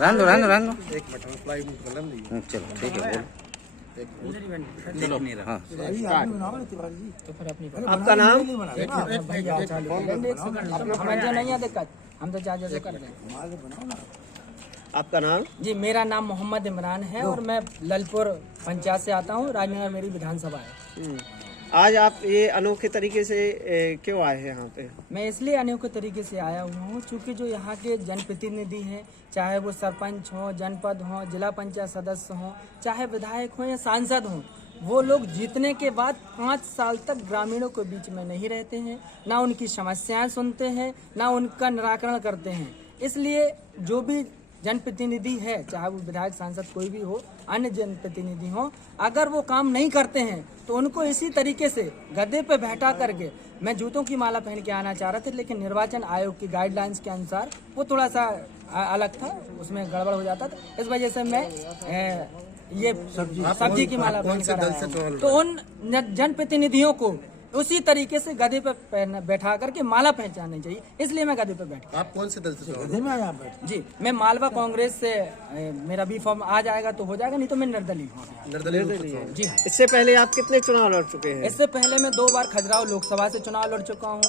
रहने दो रहने दो रहने दो। एक मिनट फ्लाइट कलम नहीं चलो ठीक है बोलो। चलो हाँ आपका नाम? हमारे नहीं है दिक्कत, हम तो चार्ज से कर रहे हैं। आपका नाम? जी मेरा नाम मोहम्मद इमरान है और मैं ललपुर पंचायत से आता हूँ। राजनगर मेरी विधानसभा है। आज आप ये अनोखे तरीके से क्यों आए हैं यहाँ पे? मैं इसलिए अनोखे तरीके से आया हुआ हूँ क्योंकि जो यहाँ के जनप्रतिनिधि हैं, चाहे वो सरपंच हों, जनपद हों, जिला पंचायत सदस्य हों, चाहे विधायक हों या सांसद हों, वो लोग जीतने के बाद 5 साल तक ग्रामीणों के बीच में नहीं रहते हैं, ना उनकी समस्याएं सुनते हैं, ना उनका निराकरण करते हैं। इसलिए जो भी जनप्रतिनिधि है, चाहे वो विधायक सांसद कोई भी हो, अन्य जनप्रतिनिधि हो, अगर वो काम नहीं करते हैं तो उनको इसी तरीके से गद्दे पे बैठा करके, मैं जूतों की माला पहन के आना चाह रहा था, लेकिन निर्वाचन आयोग की गाइडलाइंस के अनुसार वो थोड़ा सा अलग था, उसमें गड़बड़ हो जाता था। इस वजह से मैं ये सब्जी की माला पहन कर आया हूं। तो उन जनप्रतिनिधियों को उसी तरीके से गधे पे बैठा करके माला पहचाननी चाहिए, इसलिए मैं गधे पे बैठा। आप कौन से दल से जी मैं मालवा कांग्रेस से, मेरा भी फॉर्म आ जाएगा तो हो जाएगा, नहीं तो मैं निर्दलीय हूँ। जी इससे पहले आप कितने चुनाव लड़ चुके हैं? इससे पहले मैं 2 बार खजुराहो लोकसभा से चुनाव लड़ चुका हूँ,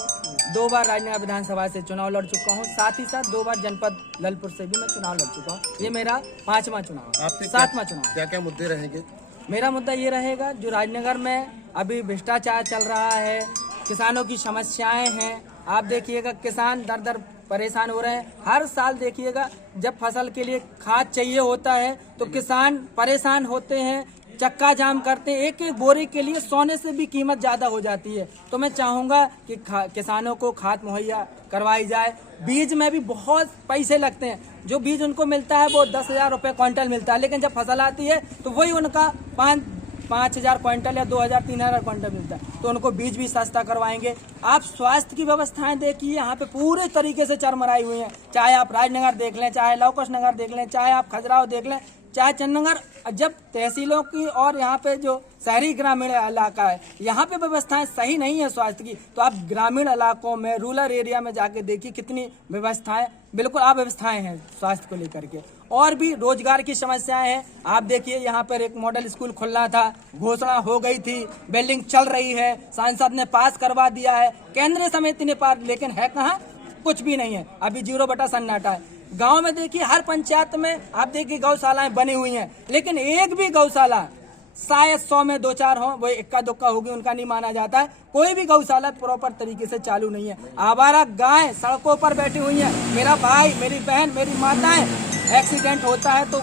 2 बार राजनगर विधानसभा से चुनाव लड़ चुका हूँ, साथ ही साथ 2 बार जनपद ललपुर से भी मैं चुनाव लड़ चुका हूँ। ये मेरा 5वां चुनाव, 7वां चुनाव। क्या क्या मुद्दे रहेंगे? मेरा मुद्दा ये रहेगा, जो राजनगर में अभी भ्रष्टाचार चल रहा है, किसानों की समस्याएं हैं। आप देखिएगा किसान दर दर परेशान हो रहे हैं। हर साल देखिएगा जब फसल के लिए खाद चाहिए होता है तो किसान परेशान होते हैं, चक्का जाम करते हैं। एक एक बोरी के लिए सोने से भी कीमत ज़्यादा हो जाती है। तो मैं चाहूँगा कि किसानों को खाद मुहैया करवाई जाए। बीज में भी बहुत पैसे लगते हैं, जो बीज उनको मिलता है वो 10,000 रुपये क्विंटल मिलता है, लेकिन जब फसल आती है तो वही उनका 5,000 क्विंटल या 2,000-3,000 क्विंटल मिलता है। तो उनको बीज भी सस्ता करवाएंगे। आप स्वास्थ्य की व्यवस्थाएं देखिए, यहाँ पे पूरे तरीके से चरमराई हुई हैं। चाहे आप राजनगर देख लें, चाहे लवकुश नगर देख लें, चाहे आप खजुराहो देख लें, चाहे चंदनगर। जब तहसीलों की और यहाँ पे जो शहरी ग्रामीण इलाका है, यहाँ पे व्यवस्थाएं सही नहीं है स्वास्थ्य की, तो आप ग्रामीण इलाकों में, रूरल एरिया में जाके देखिए कितनी व्यवस्थाएं बिल्कुल अव्यवस्थाएं हैं स्वास्थ्य को लेकर के। और भी रोजगार की समस्याएं हैं। आप देखिए यहाँ पर एक मॉडल स्कूल खुलना था, घोषणा हो गई थी, बिल्डिंग चल रही है, सांसद ने पास करवा दिया है, केंद्रीय समिति ने पास, लेकिन है कहाँ? कुछ भी नहीं है। अभी 0 सन्नाटा है। गांव में देखिए, हर पंचायत में आप देखिए गौशालाएं बनी हुई हैं, लेकिन एक भी गौशाला, शायद 100 में 2-4 हो, वो इक्का दुक्का होगी, उनका नहीं माना जाता है। कोई भी गौशाला प्रॉपर तरीके से चालू नहीं है। आवारा गाय सड़कों पर बैठी हुई है। मेरा भाई, मेरी बहन, मेरी माताएं, एक्सीडेंट होता है तो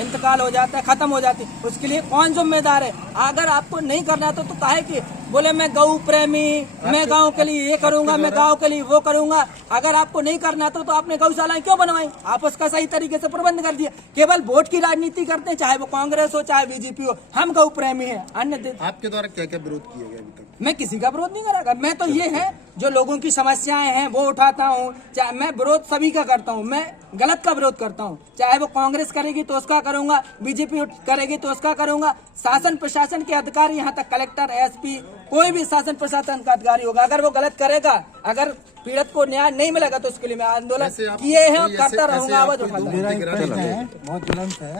इंतकाल हो जाता है, खत्म हो जाती है, उसके लिए कौन जिम्मेदार है? अगर आपको नहीं करना तो काहे कि बोले मैं गौ प्रेमी, मैं गांव के लिए ये करूंगा, मैं गांव के लिए वो करूंगा। अगर आपको नहीं करना तो आपने गौशालाएं क्यों बनवाई? आप उसका सही तरीके से प्रबंध कर दिया। केवल वोट की राजनीति करते हैं, चाहे वो कांग्रेस हो चाहे बीजेपी हो। हम गौ प्रेमी हैं। अन्य आपके द्वारा क्या क्या विरोध किए गए अभी तक? मैं किसी का विरोध नहीं करेगा। मैं तो ये है, जो लोगों की समस्याएं हैं वो उठाता हूँ। चाहे मैं विरोध सभी का करता हूँ, मैं गलत का विरोध करता हूँ। चाहे वो कांग्रेस करेगी तो उसका करूंगा, बीजेपी करेगी तो उसका करूंगा। शासन प्रशासन के अधिकारी, यहाँ तक कलेक्टर, एसपी, कोई भी शासन प्रशासन का अधिकारी होगा, अगर वो गलत करेगा, अगर पीड़ित को न्याय नहीं मिलेगा तो उसके लिए मैं आंदोलन किए हैं, करता रहूंगा, आवाज उठाता रहूंगा।